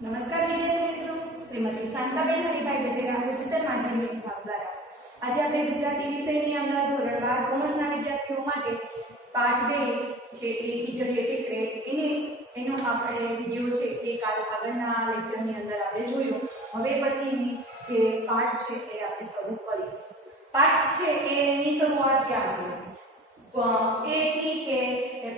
નમસ્કાર વિદ્યાર્થી મિત્રો, શ્રીમતી શાંતાબેન હરિભાઈ ગજેરા ઉચ્ચતર માધ્યમિક વિભાગ દ્વારા આજે આપણે ગુજરાતી વિષયની અંદર ધોરણ 12 કોમર્સના વિદ્યાર્થીઓ માટે પાઠ 2 છે એ ખીજડીએ ટેકરે એનો આપણે વિડિયો છે એ આગળના લેક્ચરની અંદર આપણે જોયો. હવે પછીની જે પાઠ છે એ આપણે શરૂ કરીશું. પાઠ છે એની શરૂઆત ક્યાંથી એથી કે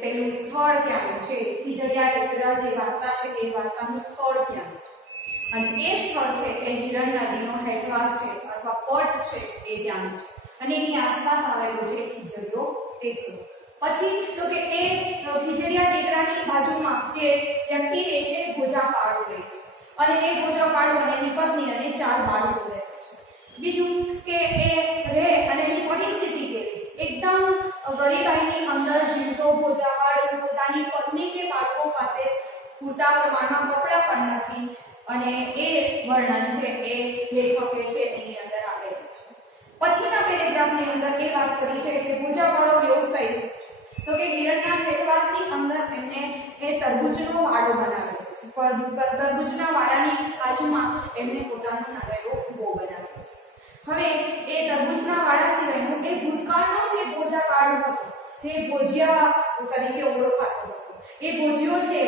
પેલું સ્થળ ક્યાંનું છે, ખીજડીયા ટેકરા જે વાર્તા છે એ વાર્તાનું સ્થળ ક્યાંનું છે અને એ સ્થળ છે એ હિરણ નદીનો હેઠવાસ છે અથવા પટ છે એ ત્યાંનું છે અને એની આસપાસ આવેલું છે ખીજડીયો ટેકરો. પછી તો કે એ ખીજડીયા ટેકરાની બાજુમાં જે વ્યક્તિ રહે છે ભોજા કાળો રહે છે અને એ ભોજા કાળો અને એની પત્ની અને 4 બાળકો રહે છે. બીજું કે એ રહે અને એની પરિસ્થિતિ કેવી છે, એકદમ ગરીબાઈની અંદર જીવતો ભોજા કાળો પોતાની પત્ની કે બાળકો પાસે પૂરતા પ્રમાણમાં કપડાં પણ નથી અને એ વર્ણન છે એ લેખકે છે એની અંદર આપેલું છે. પછીના પેરેગ્રાફની અંદર એ વાત કરી છે કે ભોજા કાળો વ્યવસાય છે તો કે હિરણના હેઠવાસની અંદર એમને એ તરબૂચનો વાડો બનાવેલો છે. તરબૂચના વાડાની બાજુમાં એમને પોતાનો નાનો કૂવો બનાવેલો છે. હવે એ તરબૂચના વાડા સિવાયનો એ ભૂતકાળનો જે ભોજા કાળો હતો, જે ભોજિયા તરીકે ઓળખાતો હતો, એ ભોજિયો છે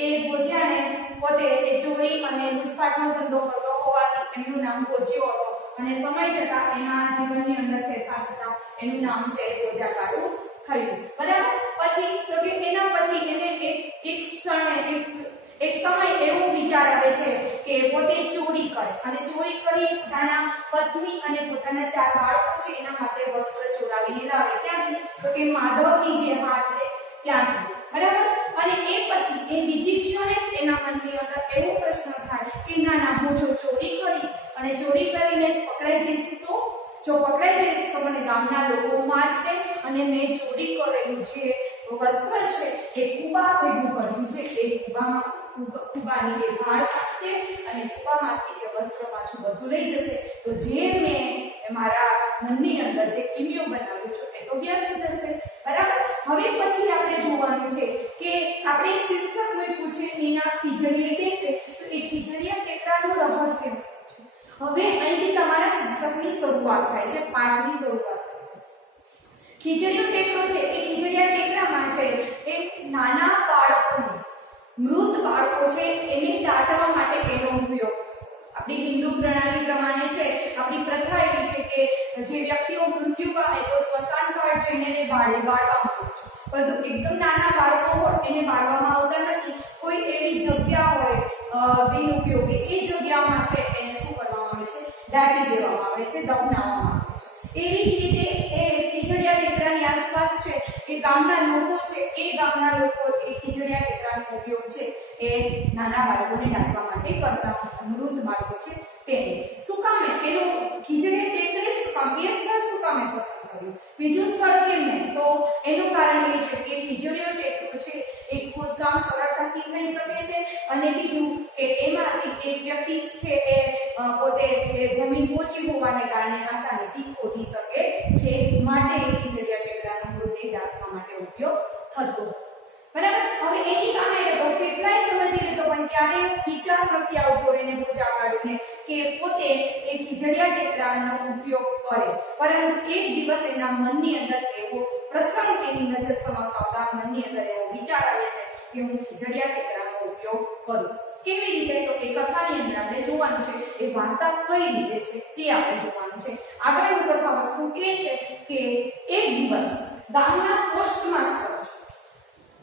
એ ભોજિયાને પોતે એ ચોરી અને લૂંટફાટનો ધંધો કરતો હોવાથી એમનું નામ ભોજિયો હતો અને સમય જતાં એના જીવનની અંદર ફેરફાર થતા એનું નામ છે ભોજા કાળું થયું. બરાબર. પછી તો કે એના પછી એને એક સમય એવો વિચાર આવે છે કે પોતે ચોરી કરે અને ચોરી કરી પોતાના પત્ની અને પોતાના 4 બાળકો છે એના માટે વસ્ત્ર ચોરાવીને લાવે. ક્યાંથી? તો કે માધવની જે હાટ છે ત્યાંથી. બરાબર. અને એ પછી એ બીજી ક્ષણે એના મનની અંદર એવો પ્રશ્ન થાય કે ના હું જો ચોરી કરીશ અને ચોરી કરીને જ પકડાઈ જઈશ તો જો પકડાઈ જઈશ તો મને ગામના લોકો મારશે અને મેં ચોરી કરેલું જે વસ્ત્ર છે એ કુબા ભેગું કર્યું છે એ કુબાની એ ભાડ કાઢશે અને કુબામાંથી એ વસ્ત્ર પાછું બધું લઈ જશે તો જે મેં મારા મનની અંદર જે કિમિયો બનાવ્યું છે એ તો વ્યર્થ જશે. બરાબર. હવે પછી આપણે જોવાનું છે કે આપણે શીર્ષક મૂક્યું છે એના ખીજડીએ ટેકરે, તો એ ખીજડીયા ટેકરાનું રહસ્ય છે. હવે અહીંથી તમારા શીર્ષકની શરૂઆત થાય છે, પાઠની શરૂઆત થાય છે. ખીજડીયો ટેકરો છે એ ખીજડીયા ટેકરામાં છે એ નાના બાળકોને, મૃત બાળકો છે એને દાટવા માટે એનો ઉપયોગ. આપણી હિન્દુ પ્રણાલી પ્રમાણે છે, આપણી પ્રથા એવી છે કે જે વ્યક્તિઓ મૃત્યુ પામે તો સ્મશાન ઘાટ જઈને એને બાળવામાં આવે છે, પરંતુ એકદમ નાના બાળકો હોય એને બાળવામાં આવતા નથી. કોઈ એવી જગ્યા હોય બિનઉપયોગી, એ જગ્યામાં છે એને શું કરવામાં આવે છે, દાટી દેવામાં આવે છે, દફનાવવામાં આવે છે. એવી જ રીતે એ ખીજડીયા ટેકરાની આસપાસ છે એ ગામના લોકો છે, એ ગામના લોકો એ ખીજડીયા ટેકરાનો ઉપયોગ છે એ નાના બાળકોને દાટવા માટે કરતા હતા, મૃત બાળકો છે તેને. શું કામે એનું ખીજડીયા ટેકરે શું કામ, એ સ્થળ શું કામે પસંદ કર્યું, બીજું સ્થળ કેમ નહીં, તો એનું કારણ એ છે કે ખીજડીયો ટેકરો છે એ ખોદકામ સરળતાથી થઈ શકે છે અને બીજું કે એમાંથી એક વ્યક્તિ છે એ પોતે જમીન પહોંચી હોવાને કારણે આસાનીથી ખોદી શકે છે, માટે ખીજડીયા ટેકરાનો મૃતદેહ દાટવા માટે ઉપયોગ થતો. બરાબર. હવે એની સામે તો કેટલાય સમયથી રહેતો પણ ક્યારેય વિચાર નથી આવતો એને ભોજા કાઢીને કે પોતે એ ખીજડીયા ટેકરાનો ઉપયોગ કરે, પરંતુ એક દિવસ એના મનની અંદર એવો પ્રસંગ એની નજર સમક્ષ આવતા મનની અંદર એવો વિચાર આવે છે કે હું ખીજડીયા ટેકરાનો ઉપયોગ કરું. કેવી રીતે? તો એ કથાની અંદર આપણે જોવાનું છે, એ વાર્તા કઈ રીતે છે તે આપણે જોવાનું છે. આગળની કથા વસ્તુ એ છે કે એક દિવસ ગામના પોસ્ટ માસ્ટર,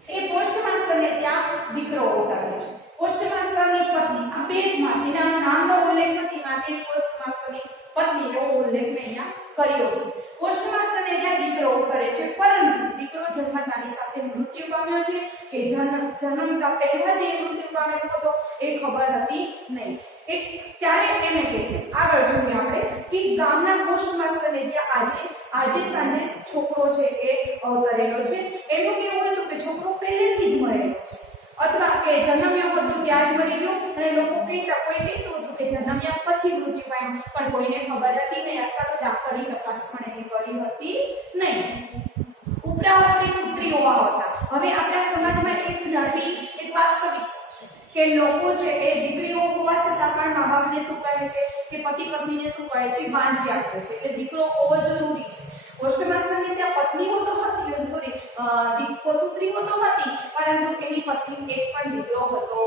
એ પોસ્ટ માસ્ટરને ત્યાં દીકરો અવતરે છે. પોસ્ટ માસ્ટરની પત્ની, આ બેમાં એના નામનો ઉલ્લેખ નથી માટે પોસ્ટ માસ્ટરની પત્ની એવો ઉલ્લેખ મેં અહીંયા કર્યો છે. પોસ્ટ માસ્ટરને ત્યાં દીકરો અવતરે છે, પરંતુ દીકરો જન્મતાની સાથે મૃત્યુ પામ્યો છે કે જન્મતા પહેલા જે મૃત્યુ પામેલો હતો એ ખબર હતી નહીં. ત્યારે એને કહે છે, આગળ જોઈએ આપણે કે ગામના પોસ્ટ માસ્ટરને ત્યાં આજે સાંજે છોકરો છે એ અવતરેલો છે. એનું કેવું હતું કે છોકરો પહેલેથી જ મરેલો છે અથવા કે જન્મ્યો હતો ત્યાં જ મરી ગયો અને લોકો કહેતા, કોઈ કહેતું હતું કે જન્મ્યા પછી મૃત્યુ પામ્યો, પણ કોઈને ખબર હતી નહીં અથવા તો ડાક્ટરી તપાસ પણ એને કરી હતી નહીં. ઉપરાંત પુત્રીઓ હતા. હવે આપણા સમાજમાં એક વાસ્તવિકતા છે કે લોકો છે એ દીકરીઓ હોવા છતાં પણ મા બાપને શું કહે છે કે પતિ પત્નીને શું કહે છે વાંજી આપે છે કે દીકરો હોવો જરૂરી છે. પોસ્ટમાસ્ટરની ત્યાં પત્નીઓ તો હતી, સોરી પુત્રીઓ તો હતી, પરંતુ એની પત્ની એક પણ દીકરો હતો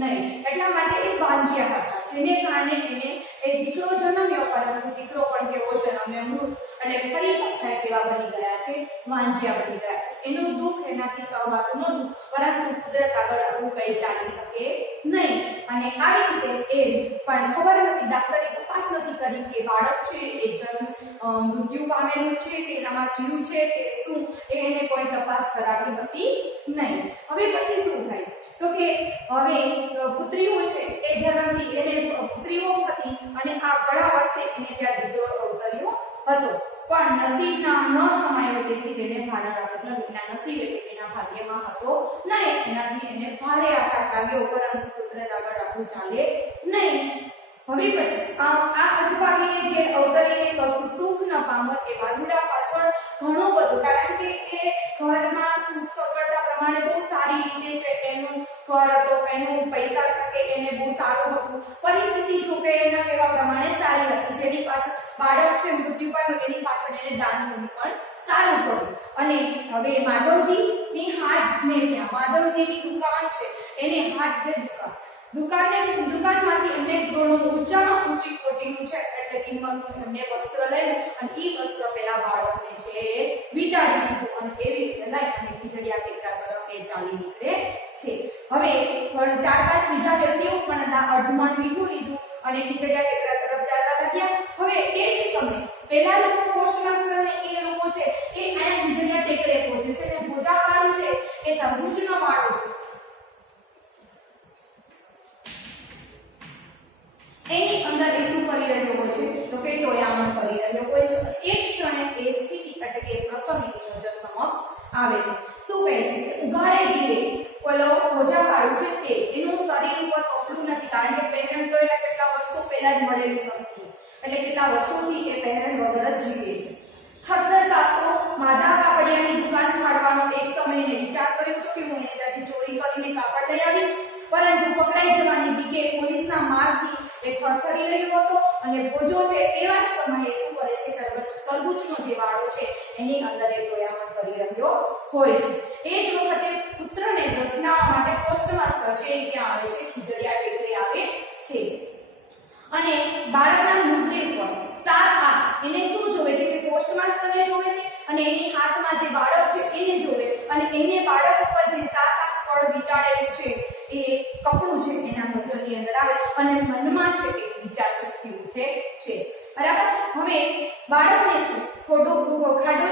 નહીં. એટલા માટે એ વાંજ્યા હતા, જેને કારણે એને એ દીકરો જન્મ્યો, પરંતુ દીકરો પણ કેવો જન્મ્યો મૃત, અને ફરી પાછા કેવા બની ગયા છે વાંજ્યા બની ગયા છે. એનું દુઃખ એનાથી સહવાતું નહોતું, પરંતુ કુદરત આગળ આવું કઈ ચાલી શકે નહીં. અને આવી રીતે એ પણ ખબર નથી, ડાક્ટરે તપાસ નથી કરી કે બાળક છે એ મૃત્યુ પામેલું છે કે એનામાં જીવ છે કે શું, એને કોઈ તપાસ કરાવી હતી નહીં. હવે પછી શું થાય છે તો કે હવે પુત્રીઓ છે એ જન્મથી એને પુત્રીઓ હતી અને આ ઘણા વર્ષે એને ત્યાં દીકરો અવતર્યો હતો, પણ નસીબના ન સમાયો તેથી તેને ભારે આઘાત લાગ્યો. એના નસીબે એના ભાગ્યમાં હતો નહીં, એનાથી એને ભારે આઘાત લાગ્યો, પરંતુ કુદરત આગળ આખું ચાલે નહીં. હવે પછી આ હઠભાગીને ઘેર અવતરીને કશું સુખ ન પામત એ વાદુડા પાછળ ઘણું બધું, કારણ કે એ ઘરમાં સુખ સગવડતા પ્રમાણે બહુ સારી રીતે છે, એનું ઘર હતો, એનું પૈસા કે એને બહુ સારું હતું, પરિસ્થિતિ જોકે એના કહેવા પ્રમાણે સારી હતી, જેની પાછળ બાળક છે મૃત્યુ પામ્યું એની પાછળ એને દાન પુણ્ય પણ સારું કર્યું. અને હવે માધવજીની હાટને ત્યાં માધવજીની દુકાન છે, એને હાટ દુકાનમાંથી એમને ઘણું ઊંચામાં ઊંચી કોટીનું છે એટલે કિંમતનું એમને વસ્ત્ર લઈ અને એ વસ્ત્ર પેલા બાળકને છે વીંટાળી દીધું, અને એવી રીતે લઈ અને ખીજડીયા ટેકરા તરફ એ ચાલી નીકળે છે. હવે 4-5 બીજા વ્યક્તિઓ પણ અડધમણ મીઠું લીધું અને ખીજડીયા ટેકરા તરફ ચાલવા લાગ્યા. હવે એ જ સમય પેલા લોકો પોસ્ટમાસ્ટર ને એ લોકો છે એ આ ખીજડીયા ટેકરે પહોંચે છે, અને ભોજા વાળો છે એ તરબૂચનો વાળો છે, એની અંદર એ શું કરી રહ્યો હોય છે તો કે ટોયામણ કરી રહ્યો હોય છે. એક ક્ષણે એ સ્થિતિ એટલે કે પ્રસંગ એની નજર સમક્ષ આવે છે. શું કહે છે કે ઉઘાડે ડીલે પેલો ભોજાવાળું છે તે એનું શરીર ઉપર કપડું નથી, કારણ કે પહેરણ તો એના કેટલા વર્ષો પહેલા જ મળેલું નથી, એટલે કેટલા વર્ષોથી એ પહેરણ વગર જ જીવે છે. થરથર કાપતો માધા કાપડિયાની દુકાન ફાડવાનો એક સમયને વિચાર કર્યો હતો કે હું એને ત્યાંથી ચોરી કરીને કાપડ લઈ આવીશ, પરંતુ પકડાઈ જવાની બીકે પોલીસના મારથી એ થરથરી રહ્યો હતો. અને ભોજો છે એવા સમયે શું કરે છે તરબૂચનો જે વાળો છે એની અંદર એ ટોયામણ કરી રહ્યો હોય છે. એ જ વખતે પુત્રને દફનાવવા માટે પોસ્ટમાસ્ટર છે એ ક્યાં આવે છે ખીજડીયા ટેકરે આવે છે, અને બાળકના મૃતદેહ પર 7 આંખ એને શું જોવે છે કે પોસ્ટમાસ્ટરને જોવે છે, અને એની હાથમાં જે બાળક છે એને જોવે, અને એને બાળક ઉપર જે 7 આંખ પર વીંટાળેલું છે એ કપડું છે એના નજરની અંદર આવે, અને મનમાં છે એક વિચાર ચકતી ઉઠે છે. બરાબર. હવે બાળકને છે ખાડો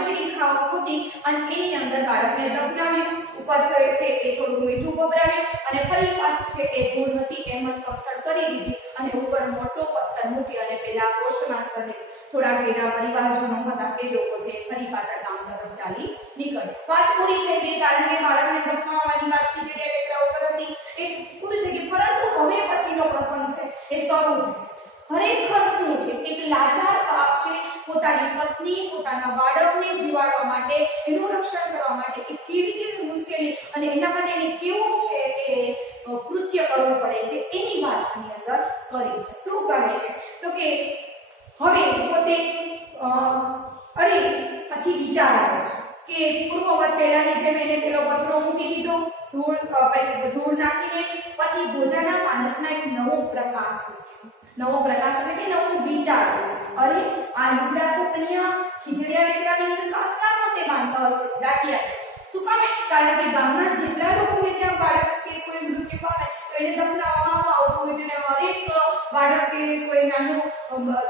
છે એ ખોદી અને એની અંદર બાળકને દફનાવ્યું, ઉપર છે એ થોડું મીઠું ભભરાવ્યું, અને ફરી પાછું છે એ ધૂળ હતી એમ જ સફળ કરી દીધી, અને ઉપર મોટો પથ્થર મૂકી અને પેલા પોસ્ટમાસ્ટરને થોડા એના પરિવારજનો હતા એ લોકો છે ફરી પાછા ગામ તરફ ચાલી નીકળ્યા. વાત પૂરી થઈ ગઈ, કારણ કે બાળકને દફનાવવાની વાત ખીજડીયા ટેકરા ઉપર હતી એ પૂરી થઈ ગઈ, પરંતુ હવે પછીનો પ્રસંગ છે એ શરૂ થાય છે. ખરેખર શું છે એક લાચાર બાપ છે પોતાની પત્ની પોતાના બાળકને જીવાડવા માટે, એનું રક્ષણ કરવા માટે એ કેવી મુશ્કેલી અને એના માટે એને કેવું છે એ કૃત્ય કરવું પડે છે એની વાત આની અંદર કરી છે. શું કરે છે તો કે હવે પોતે અરે પછી વિચાર આવ્યો કે પૂર્વવત પહેલાની જેમ એને પેલો પથરો મૂકી દીધો ધૂળ નાખીને, પછી ભોજાના માનસમાં એક નવો પ્રકાશ એટલે કે નવું વિચાર, અરે આ લુગડા તો અહીંયા ખીજડીયા ટેકરાની અંદર ખાસ કામ માટે રાખ્યા છે. શું કામે? કારણ કે ગામના જેટલા લોકોને ત્યાં બાળક કે કોઈ મૃત્યુ પામે તો એને દફનાવવામાં આવતું હોય, તેને હરેક બાળક કે કોઈ નાનું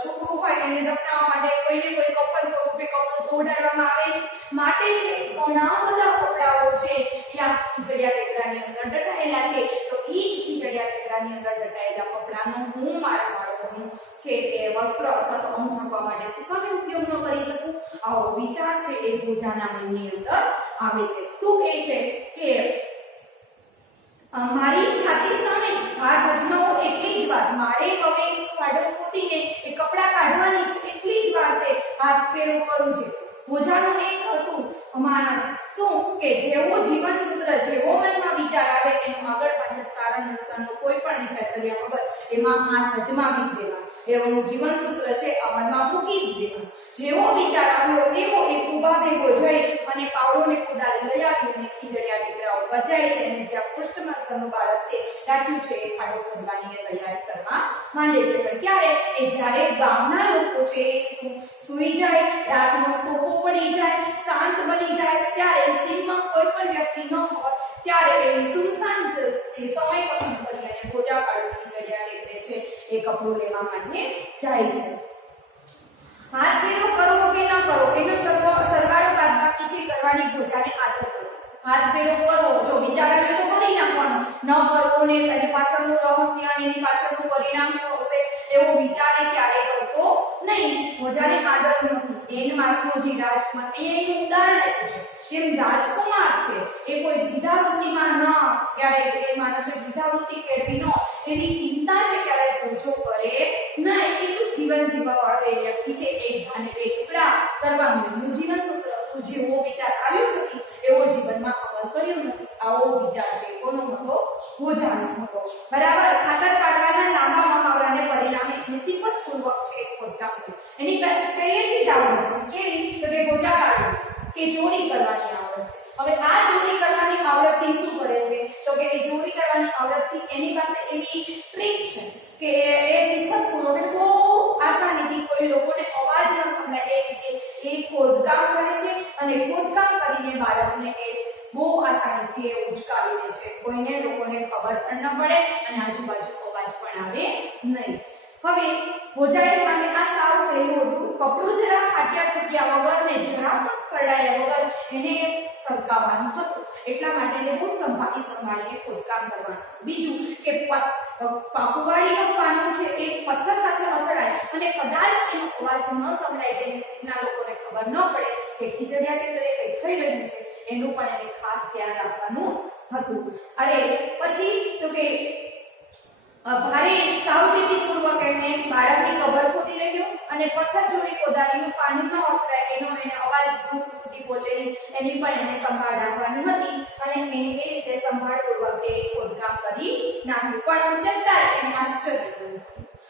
છોકરું હોય એને દફનાવવા માટે કોઈને કોઈ કપડ સ્વરૂપે કપડું તોડાડવામાં આવે છે. માટે છે ઘણા બધા કપડાઓ છે એ આ ખીજડીયા ટેકરાની અંદર દટાયેલા છે. તો એ જ ખીજડીયા ટેકરાની અંદર દટાયેલા કપડાનો હું મારા બાળકોનું છે એ વસ્ત્ર અથવા તો અંગ ઢાંકવા માટે શું કામે ઉપયોગ ન કરી શકું? આવો વિચાર છે એ ભોજાના મનની અંદર આવે છે. શું કહે છે કે મારી છાતી સામે હાથ અજમાવો એટલી જ વાર, મારે હવે ખાડો ખોદીને એ કપડા કાઢવાની છે એટલી જ વાર છે, હાથ પેરો કરું છે. ભોજાનું એક હતું માણસ શું કે જેવું જીવન સૂત્ર જેવો મનમાં વિચાર આવે એનો આગળ પાછળ સારા નુકસાનનો કોઈ પણ વિચાર કર્યા વગર એમાં હાથ અજમાવી જ દેવાનો. એવું જીવન સૂત્ર છે, અમલમાં મૂકી જ દેવાનું. જેવો વિચાર આવ્યો એવો એક ઊભા ભેગો જઈ અને પાવલોને કુદારી લઈ આવી અને ખીજડીયા ટેકરા ઉપર જાય છે અને જ્યાં પોસ્ટમાસ્ટરનું બાળક છે રાખ્યું છે એ ખાડો ખોદવાની તૈયારી કરવા માંડે છે. પણ ક્યારે એ જ્યારે ગામના લોકો છે એ સૂઈ જાય, રાતનો સોપો પડી જાય, શાંત બની જાય, ત્યારે સીમમાં કોઈ પણ વ્યક્તિ ન હોય ત્યારે એવી સુનસાન સમય પસંદ કરી અને ભોજા કાઢો ખીજડીયા ટેકરે છે એ કપડું લેવા માટે જાય છે. હાથ ભેગો કરવો કે ન કરવો એનો સરવાળો બાદબાકી છે કરવાની ભોજાને આદત કરો. હાથ ભેગો કરવો, જો વિચાર આવ્યો તો કરી નાખવાનો, ન કરવો ને એની પાછળનું રહસ્ય અને એની પાછળનું પરિણામ શું હશે એવો વિચાર ક્યારેય કરતો નહીં. ભોજાને આદત નથી. ડેનમાર્કનો જે રાજકુમાર, અહીંયા એનું ઉદાહરણ આપ્યું છે. જેમ રાજકુમાર છે એ કોઈ વિધાવૃત્તિમાં ન ક્યારેય એ માણસે વિધાવૃત્તિ કેળવી ન એની ચિંતા છે ક્યારેય ભોજો કરે ના, એટલું જીવન જીવવા વાળો એ વ્યક્તિ છે. એક ધાને બે ટુકડા કરવાનું જીવન સૂત્ર હતું. જેવો વિચાર આવ્યો નથી એવો જીવનમાં અમલ કર્યો નથી. આવો વિચાર છે કોનો હતો? ભોજાનો હતો. બરાબર. ખાતર પાડવાના લાંબા મહાવરાને પરિણામે નિસીબતપૂર્વક છે ખોદકામ કર્યું. એની પાસે પહેલેથી જ આવડત છે. કેવી? તો કે ભોજા કાઢવી કે ચોરી કરવાની આવડત છે. હવે આ ચોરી કરવાની આવડતથી શું કરે છે? તો કે એ ચોરી કરવાની આવડતથી એની પાસે એવી ટ્રીક છે કે એ સિફતપૂર્વક બહુ આસાનીથી કોઈ લોકોને અવાજ ન સંભળાય એ રીતે એ ખોદકામ કરે છે અને ખોદકામ કરીને બાળકને એ બહુ આસાનીથી એ ઉચકાવી દે છે. કોઈને લોકોને ખબર પણ ન પડે અને આજુબાજુ અવાજ પણ આવે નહીં. હવે ભોજાએ માટે આ સાવ સહેલું હતું. કપડું જરા ફાટ્યા ફૂટ્યા વગર ને જરા પણ ખરડાયા વગર એને સરકાવવાનું હતું. એટલા માટે એને બહુ સંભાળીને ખોદકામ કરવાનું. બીજું કે પાકુવાડીનું પાનું છે એ પથ્થર સાથે અથડાય અને કદાચ એનો અવાજ ન સંભળાય જેને સીમના લોકોને ખબર ન પડે કે ખીજડીયા ટેકરે કંઈ થઈ રહ્યું છે એનું પણ એને ખાસ ધ્યાન રાખવાનું હતું. અરે પછી તો કે ભારે સાવચેતીપૂર્વક એણે બાળકની કબર ખોદી રહ્યો અને પથ્થર જોડી કોદાળીનું પાણી ન અથડાય એનો એને અવાજ દૂર સુધી પહોંચેલી એની પણ એને સંભાળ રાખવાની હતી અને એને એ રીતે સંભાળપૂર્વક જે ખોદકામ કરી નાખ્યું. પણ ઉચકતા એને આશ્ચર્ય થયું.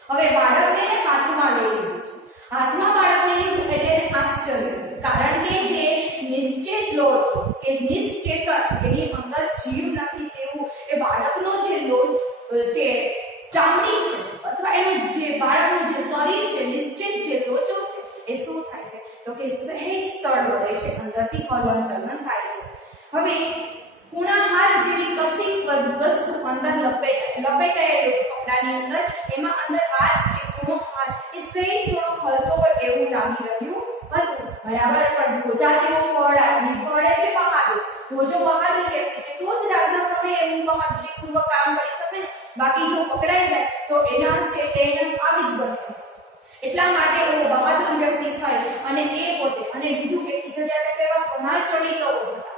હવે બાળકને હાથમાં લઈ લીધું છે. હાથમાં બાળકને લીધું એટલે એને આશ્ચર્ય, કારણ કે જે નિશ્ચેત લોટ કે નિશ્ચેતન જેની અંદર જીવ નથી તેવું એ બાળકનો જે લોટ જે ચામડી છે અથવા એનું જે બાળકનું જે શરીર છે નિશ્ચિત જે લોચો છે એ શું થાય છે? તો કે સહેજ સળ વળે છે, અંદરથી હલનચલન થાય છે. હવે પૂર્ણ હાર જેવી કશી વસ્તુ અંદર લપેટાયેલી કપડાની અંદર, એમાં અંદર હાર છે, પૂર્ણ હાર એ સહેજ થોડો હલતો હોય એવું લાગી રહ્યું હતું. બરાબર. પણ ભોજા જેવો ફળ એટલે બહાદુર. ભોજો બહાદુર વ્યક્તિ છે તો જ રાતના સમયે એવું બહાદુરીપૂર્વક કામ કરી શકે ને. બાકી જો પકડાઈ જાય તો એના છે એને આવી જ બને. એટલા માટે એવો બહાદુર વ્યક્તિ થાય અને એ પોતે અને બીજું કે ખીજડીયા ટેકરા ઘણા ચડી ગયો હતા.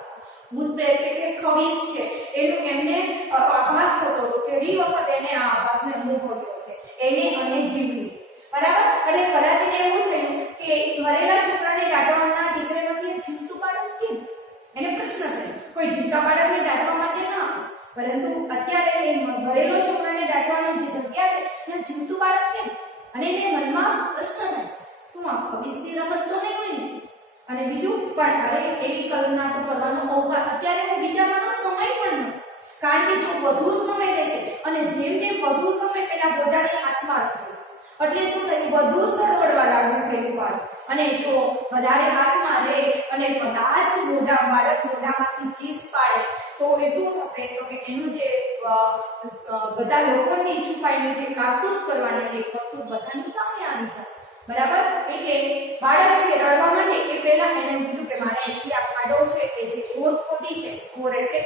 ભૂત પ્રેત કે ખવીસ છે એનું એમને આભાસ થતો હતો. ઘણી વખત એને આ આભાસને અનુભવ્યો છે એને અને જીવ્યું. બરાબર. અને કદાચ એને એવું થયું કે મરેલા છોકરાને દાટવાના ટીકરેમાંથી જીવતું બાળક કેમ? એને પ્રશ્ન થયો. કોઈ જીવતા બાળકને દાટવા માટે ના, પરંતુ અત્યારે એ મરેલો છોકરાને દાટવાનો જે જગ્યા છે ત્યાં જીવતું બાળક કેમ? અને એને મનમાં પ્રશ્ન થાય છે શું આ ખવીસની રમત તો નહીં હોય ને? અને બીજું પણ અરે એવી કલ્પના તો કરવાનો અવકાશ અત્યારે હું વિચારવાનો સમય પણ નથી. કારણ કે જો વધુ સમય લેશે અને જેમ જેમ વધુ સમય પેલા ભોજાની હાથમાં એટલે શું થયું? વધુ સળવડવા લાગ્યું પેલું બાળક. અને જો વધારે હાથમાં રહે અને કદાચ બાળક મોઢામાંથી ચીસ પાડે તો એ શું થશે? તો કે એનું જે બધા લોકોની છુપાયેલું જે કારતૂત કરવાની એ કરતૂત બધાની સામે આવી જાય. બરાબર. એટલે બાળક છે રડવા માટે એ પહેલા એને કીધું કે મારે એટલી આ ખાડો છે કે જે ખોદી છે, ખોર એટલે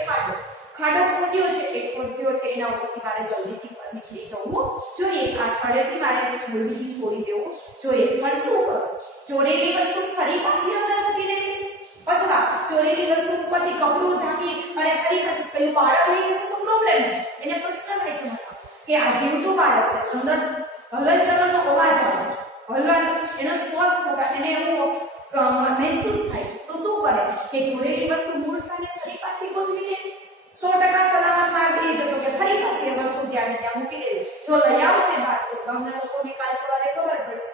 ખાડો ખોદ્યો છે એ ખોદ્યો છે એના ઉપરથી મારે જલ્દીથી નીકળી જવું જોઈએ. આ સ્થળેથી મારે જલ્દીથી છોડી દેવું જોઈએ. પણ શું કરું? ચોરેલી વસ્તુ ફરી પાછી અંદર મૂકી દેવી અથવા ચોરેલી વસ્તુ ઉપરથી કપડું ઢાંકી અને ફરી પાછી પેલું બાળક લઈ જશે તો પ્રોબ્લેમ. એને પ્રશ્ન થાય છે મને કે આ જીવતું બાળક છે, અંદર હલનચલનનો અવાજ આવે, હલન એનો સ્પર્શ થતા એને એવું મહેસૂસ થાય છે. તો શું કરે કે ચોરેલી વસ્તુ મૂળ સ્થાને ફરી પાછી ગોઠવી દે. 100% સલામત માર્ગ એ જ હતો કે ફરી પાછી એ વસ્તુ ત્યાં ને ત્યાં મૂકી દેવી. જો લઈ આવશે બહાર તો ગામના લોકોને કાલ સવારે ખબર પડશે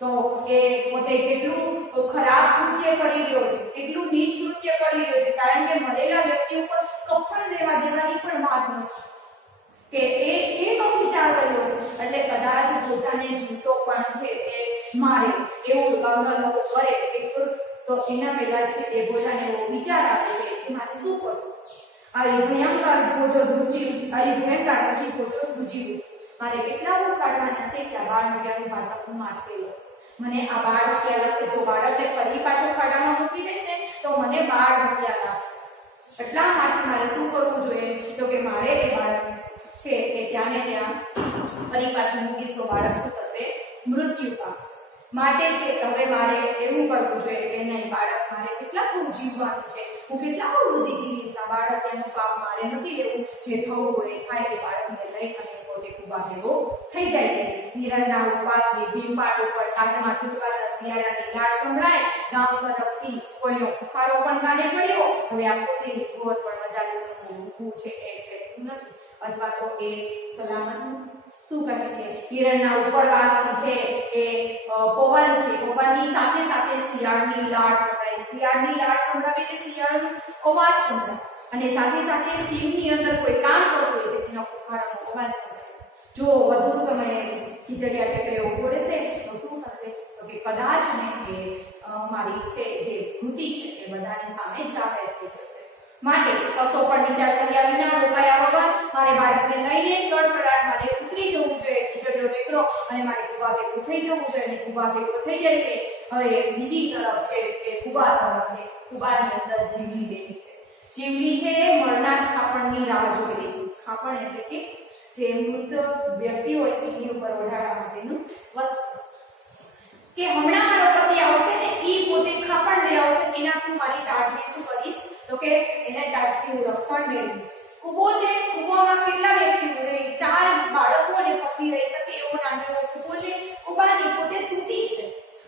તો એ પોતે કેટલું ખરાબ કૃત્ય કરી રહ્યો છે, કેટલું નીચ કૃત્ય કરી રહ્યો છે, કારણ કે મરેલા વ્યક્તિ ઉપર કફન લેવા દેવાની પણ વાત નથી કે એ બહુ વિચાર કર્યો છે. એટલે કદાચ બોજાને જૂતો પણ છે એ મારે એવું ગામના લોકો કરે તો એના પહેલા છે એ બોજાને એવો વિચાર આવે છે કે મારે શું કરવું, આવી ભયંકર બોજો ધ્રુજી, આવી ભયંકર નથી બોજો ધ્રુજી, મારે કેટલા રોગ કાઢવાના છે કે આ બાળ હત્યાનું બાળક મારતે મને આ બાળ હત્યા લાગશે. જો બાળકને ફરી પાછો ખાડામાં મૂકી દેશે તો મને બાળ હત્યા લાગશે. એટલા માટે મારે શું કરવું જોઈએ તો કે મારે એ બાળકને છે એ ત્યાં ને ત્યાં ફરી પાછું મૂકીશ તો બાળક શું થશે, મૃત્યુ પામશે. માટે છે હવે મારે એવું કરવું જોઈએ કે નહીં, બાળક મારે કેટલા બહુ જીવવાનું છે, હું કેટલા બહુ રુચિ જીવીશ, આ બાળક એનું પાપ મારે નથી લેવું, જે થવું હોય એ થાય. એ બાળકને લઈ અને પોતે કુબા ભેગો થઈ જાય છે. હિરણના ઉપવાસની ભીમપાડ ઉપર કાનમાં ટૂંકાતા શિયાળાની લાળ સંભળાય, ગામ તરફથી કોઈનો ફુફારો પણ કાને પડ્યો. હવે આ પોતે ગોર પણ વધારે સમૂહ છે એ નથી અથવા તો એ સલામત શું કહે છે, હિરણના ઉપરવાસથી છે એ પવન છે, પવનની સાથે સાથે શિયાળની લાળ સંભળાય, શિયાળની લાળ સંભળાવે એટલે શિયાળનો અવાજ સંભળાય અને સાથે સાથે સિંહની અંદર કોઈ કામ કરતું હોય છે તેનો ફુફારાનો અવાજ સંભળાય. જો વધુ સમય ખીજડીયા ટેકરે ઉભો રહેશે તો શું થશે તો કે કદાચ ને એ મારી છે જે કૃતિ છે એ બધાની સામે જાહેર થઈ જશે. માટે કશો પણ વિચાર કર્યા વિના રોકાયા વગર મારે બાળકને લઈને સડસડાટ મારે ઉતરી જવું જોઈએ ખીજડીયો ટેકરો અને મારે કુબા ભેગું થઈ જવું જોઈએ. અને કુબા ભેગું થઈ જાય છે. હવે બીજી તરફ છે એ કુબા તરફ છે. કુબાની અંદર જીવલી બેઠી છે. જીવલી છે મરનાર ખાપણની રાહ જોઈ રહી છે. ખાપણ એટલે કે જે મૃત વ્યક્તિ હોય એની ઉપર ઓઢાડવા માટેનું વસ્ત્ર કે હમણાં મારો પતિ આવશે ને ઈ પોતે ખાપણ લઈ આવશે, એનાથી મારી ટાળને શું કરીશ તો કે એને ટાળથી હું રક્ષણ મેળવીશ. કુબો છે, કુબામાં કેટલા વ્યક્તિ રહે, 4 બાળકો અને પતિ રહી શકે એવો નાનો એવો કુબો છે. કુબાની પોતે સૂતી છે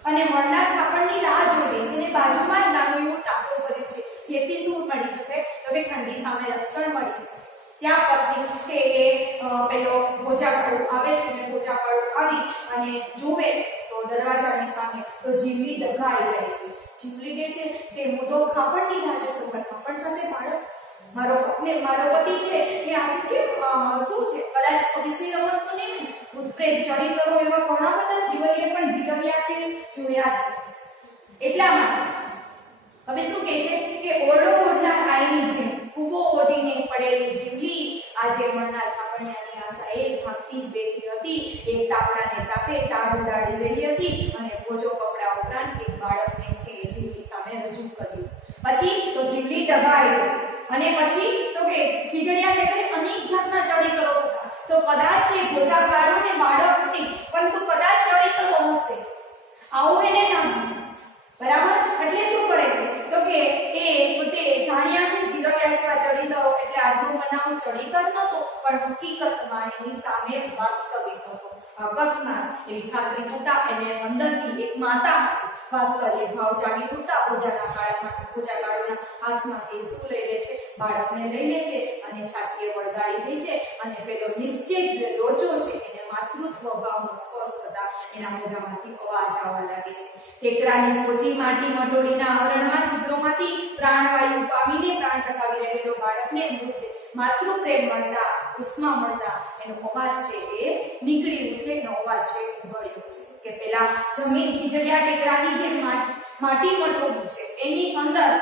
અને મરનાર ખાપણની રાહ જોઈ રહી છે અને બાજુમાં જ નાનું એવું ટાંકું કર્યું છે જેથી શું મળી શકે તો કે ઠંડી સામે રક્ષણ મળી શકે. ત્યાં પત્ની છે એ પેલો ભોજાકાળું આવે છે અને ભોજાકાળું આવી અને જોવે તો દરવાજાની સામે તો જીવલી દગાઈ જાય છે. જીવલી કહે છે કે હું તો ખાપણની રાહ જોતો પણ ખાપણ સાથે બાળક, મારો પતિ છે એ આજે કેમ શું છે, કદાચ અભિષેક રમત તો નહીં ને, ભૂતપ્રેત ચડી કરો એવા ઘણા બધા જીવનીએ પણ જીવ્યા છે, જોયા છે. એટલા માટે હવે શું કહે છે કે ઓરડો ઓઢનાર આઈની જેમ કુબો ઓઢીને પડેલી જીવલી આજે મળનાર ખાપણિયાની આશાએ ઝાંકતી જ બેઠી હતી. એક તાપડાને તાપે ટાળ ઉડાડી રહી હતી અને બોજો કપડા ઉપરાંત એક બાળકને છે એ જીવલી સામે રજૂ કર્યું. પછી તો જીવલી દબાઈ ગઈ અને પછી તો કે ખીજડીયા ટેકરે અનેક જાતના ચડિતરો હતા. તો કદાચ છે ભોજાકાળું ને બાળક હતી પરંતુ કદાચ ચડિતરો હશે આવું એને નામ બરાબર. એટલે શું કરે છે તો કે એ પોતે જાણ્યા છે જીરવ્યા જેવા ચડિતરો એટલે આજનો બનાવ ચડિતર નહોતો પણ હકીકતમાં એની સામે વાસ્તવિક હતો. અકસ્માત એવી ખાતરી થતા એને અંદરથી એક માતા વાત્સલ્ય ભાવ જાગી ઉઠતા ભોજાકાળુના હાથમાંથી શું લઈ લે છે, બાળકને લઈ લે છે અને છાતીએ વળગાડી દે છે અને પેલો નિશ્ચિત લોચો છે એને માતૃત્વ ભાવનો સ્પર્શ થતા એના મોઢામાંથી અવાજ આવવા લાગે છે. ટેકરાની પોચી માટી મટોડીના આવરણમાં છિદ્રોમાંથી પ્રાણવાયુ પામીને પ્રાણ ટકાવી રહેલો બાળકને માતૃ પ્રેમ મળતા, ઉષ્મા મળતા એનો અવાજ છે એ નીકળ્યું છે, એનો અવાજ છે ઉભળ્યો છે કે પેલા જમીન ખીજડીયા ટેકરાની જે માટી મટોડી છે એની અંદર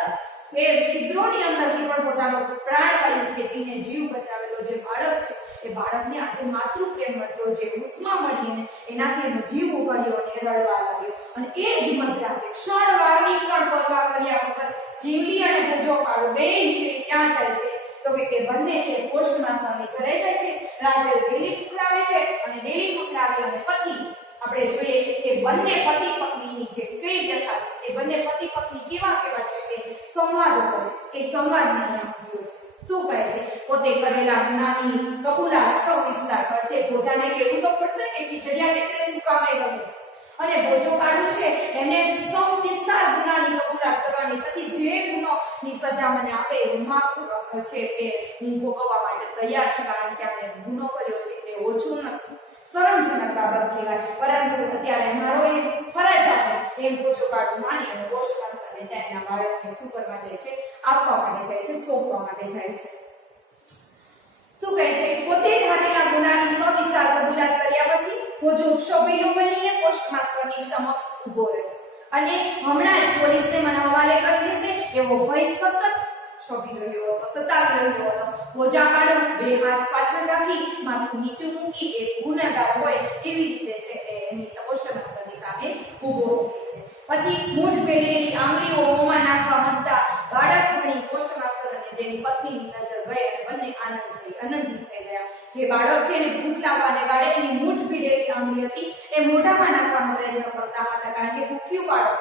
એ છિદ્રોની અંદરથી પણ પોતાનો પ્રાણવાયુ ખેંચીને જીવ બચાવેલો જે બાળક છે એ બાળકને આજે માતૃ પ્રેમ મળતો, જે ઉષ્મા મળીને એનાથી એનો જીવ ઉભર્યો અને રડવા લાગ્યો. અને એ જ મધરાતે ક્ષણવારની પણ પરવા કર્યા વગર જીવલી અને ભોજાકાળું બેય છે ક્યાં જાય છે તો કે બંને છે પોસ્ટ માસ્ટરની ઘરે જાય છે. રાતે ડેલી કુકડાવે છે અને ડેલી કુકડાવી અને પછી આપણે જોઈએ કે બંને પતિ પત્નીની જે કઈ કથા છે એ બંને પતિ પત્ની કેવા છે કે સંવાદ કરે છે. એ સંવાદને અહીંયા મૂક્યો છે. શું કહે છે, પોતે કરેલા ગુનાની કબૂલાત સૌ વિસ્તાર કરશે. ભોજાને કેવું તો પડશે કે ખીજડીયા ટેકરે શું કામે ગમે છે અને ભોજાકાળું છે એને સૌ વિસ્તાર ગુનાની કબૂલાત કરવાની, પછી જે ગુનોની સજા મને આપે એ માફ કરવા છે એ હું ભોગવવા માટે તૈયાર છું, કારણ કે આપણે ગુનો કર્યો છે એ ઓછું નથી, શરમજનક બાબત કહેવાય, પરંતુ અત્યારે મારો એ ફરજ છે એમ પોષો કાઢું માની અને પોષો માસ્તરને ત્યાં એના બાળકને શું કરવા જાય છે, આપવા માટે જાય છે, સોંપવા માટે જાય છે. શું કહે છે, પોતે ધારેલા ગુનાની સવિસ્તાર કબૂલાત કર્યા પછી ભોજો ક્ષોભીનો બનીને પોસ્ટ માસ્ટરની સમક્ષ ઊભો રહ્યો અને હમણાં જ પોલીસને મને હવાલે કરી દેશે એવો ભય સતત શોભી રહ્યો હતો, સતાવી રહ્યો હતો. ભોજા કાઢો, બે હાથ પાછળ રાખી માથું નીચું મૂકી એક ગુનેગાર હોય એવી રીતે છે એની પોસ્ટ માસ્ટરની સામે ઊભો રહે છે. પછી મૂઠ ફેલેલી આંગળીઓ મોંમાં નાખવા માંગતા બાળક ભણી પોસ્ટ માસ્ટર અને તેની પત્નીની નજર ગઈ અને બંને આનંદિત થઈ ગયા. જે બાળક છે એને ભૂખ લાગવાને કારણે એની મૂઠ ભીડેલી આંગળી હતી એ મોઢામાં નાખવાનો પ્રયત્ન કરતા હતા, કારણ કે ભૂખ્યું બાળક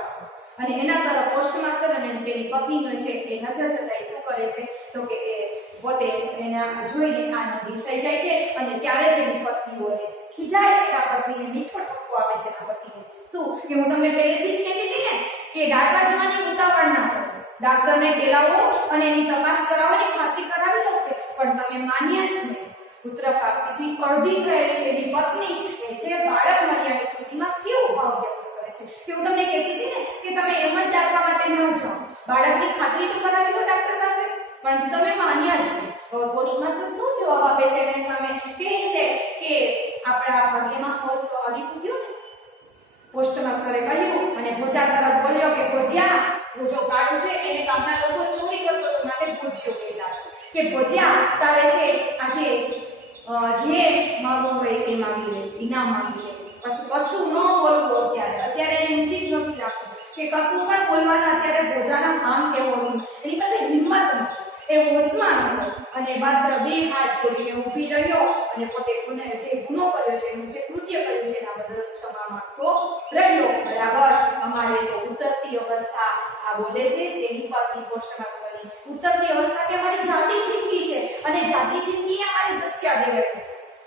અને એના તરફ પોસ્ટ માસ્ટર અને તેની પત્નીનો છે એ નજર જતાઈ શું કરે છે તો કે એ પોતે એના જોઈને આનંદિત થઈ જાય છે અને ત્યારે જ એની પત્ની બોલે છે, ખીજાય છે એના પત્નીને, મીઠો ઠપકો આપે છે એના પત્નીને. શું કે હું તમને પહેલેથી જ કહેતી હતી ને કે દાખલા જવાની ઉતાવળ ના કરો, ડાક્ટરને તેલાવો અને એની તપાસ કરાવવાની ખાતરી કરાવી લો, પણ તમે માન્યા જ નહીં. પુત્ર પ્રાપ્તિથી અડધી થયેલી એની પત્ની એ છે બાળક મળ્યાની ખુશીમાં કેવો ભાવ વ્યક્ત કરે છે કે હું તમને કહેતી હતી ને કે તમે એમ જ દાખલા માટે ન જાઓ, બાળકની ખાતરી તો કરાવી લો ડાક્ટર પાસે, પણ તમે માન્યા જ નહીં. હવે પોસ્ટ માસ્ટર શું જવાબ આપે છે એની સામે, કહે છે કે આપણા ભાગ્યમાં હોત તો આવી પૂગ્યું ને. પોસ્ટ માસ્ટરે કહ્યું અને ભોજા તરફ બોલ્યો કે ભોજિયા, ભોજો કાઢું છે એને ગામના લોકો ચોરી કરતો તો માટે ભોજ્યો કહેતા કે ભોજિયા તારે છે આજે જે માંગવું હોય તે માંગી લે, ઇનામ માંગી લે. પછી કશું ન બોલવું અત્યારે એને ઉચિત નથી લાગતું કે કશું પણ બોલવાના અત્યારે ભોજાના આમ કેવો છે, એની પાસે હિંમત નથી, એ હોશમાં હતો અને માત્ર બે હાથ જોડીને ઊભી રહ્યો અને પોતે જે ગુનો કર્યો છે એનું જે કૃત્ય કર્યું છે એના બદલ ક્ષમા માંગતો રહ્યો. બરાબર, અમારે તો ઉતરતી અવસ્થા આ બોલે છે તેની પત્ની પોસ્ટ માસ્ટરની ઉતરતી અવસ્થા કે અમારી જાતિ જિંદગી છે અને જાતિ જિંદગી અમારી દશા દેવાય.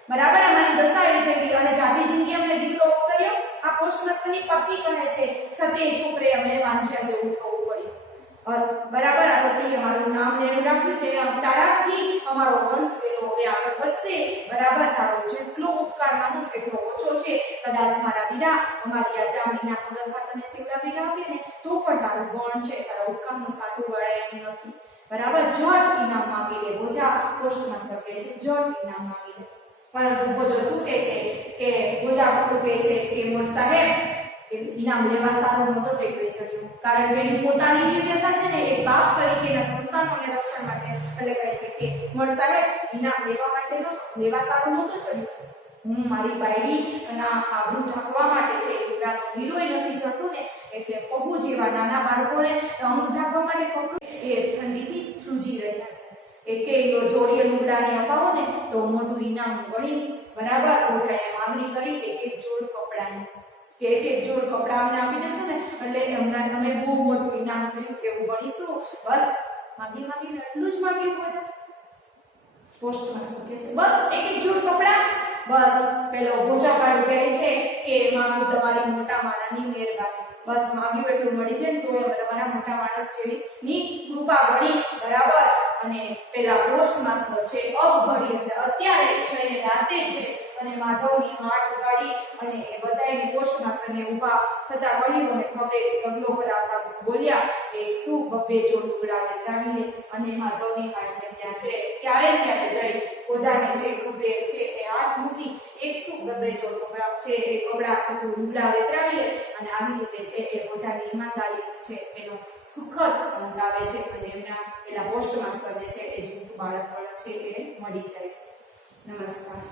બરાબર, અમારી દશા એવી થઈ ગઈ અને જાતિ જિંદગી અમને દીકરો કર્યો. આ પોસ્ટ માસ્ટરની પત્ની કહે છે છતે છોકરે અમે વાંચ્યા જેવું થવું પડ્યું. બરાબર, આ તો અમારું નામ લેણું રાખ્યું તે તારાથી અમારો વંશ વેલો હવે આગળ વધશે. બરાબર, તારો જેટલો ઉપકાર માનું એટલો ઓછો છે. કદાચ મારા વીરા અમારી આ જામડીના પગરખા તને સેવડા વીરા આપે ને તો પણ તારું ગણ છે, તારા ઉપકારનું સાટું વાળે એમ નથી. બરાબર, જટ ઇનામ માંગી લે ભોજા. પોસ્ટ માસ્ટર કહે છે જટ ઇનામ માંગી લે, પરંતુ ભોજો શું કહે છે કે ભોજા મોટું કહે છે કે મોટ સાહેબ ઇનામ લેવા સારું મોટો ટેકડે ચડ્યો, કારણ કે એની પોતાની જે વ્યથા છે ને એ બાપ તરીકેના સંતાનોને રક્ષણ માટે એટલે કહે છે કે મોટ સાહેબ ઇનામ લેવા માટે લેવા સારું નહોતો ચડ્યો, હું મારી બાયડી અને આબરૂ ઢાંકવા માટે છે એટલાનો હીરોય નથી જતું ને, એટલે પહુ જેવા નાના બાળકોને અંગ ઢાંકવા માટે કપડું એ ઠંડીથી ધ્રુજી રહ્યા છે. એક જોડીએ લુગડાને અપાવો ને તો મોટું ઇનામ ગણીશ. બરાબર, ઓજાએ માંગણી કરી એક જોડ કપડાની કે એક જોડ કપડા અમને આપી દેશો ને એટલે એમના તમે બહુ મોટું ઇનામ થયું એવું ગણીશું. બસ માગીને એટલું જ માંગ્યું ભોજા. પોસ્ટ માસ્ટર કહે છે બસ એક જોડ કપડા. બસ પેલો ભોજાકાળ કહે છે કે માંગુ તમારી મોટા માણાની મહેરબાની, બસ માંગ્યું એટલું મળી જાય ને તો તમારા મોટા માણસ જેવી ની કૃપા ગણીશ. બરાબર, અને પેલા પોસ્ટ માસ્ટર છે અભરી એટલે અત્યારે જઈને રાતે છે અને માધવની હાટ ઉગાડી અને એ બધાને પોસ્ટ માસ્ટરને ઊભા થતા કહ્યું અને ખભે ડગલો ભરાવતા બોલ્યા કે શું બબ્બે જોડ ઉગડાવે ગાવી અને માધવની હાટને ત્યાં છે ત્યારે જઈ ઓજાને છે ખભે છે એ હાથ મૂકી એક શું બબ્બે જોડ કપડા છે એ કપડા ઉગડા વેતરાવી લે અને આવી રીતે છે એ ઓજાની ઈમાનદારી છે એનો સુખદ અંત આવે છે અને એમના પેલા પોસ્ટ માસ્ટરને છે એ જીવતું બાળક છે એ મળી જાય છે. નમસ્કાર.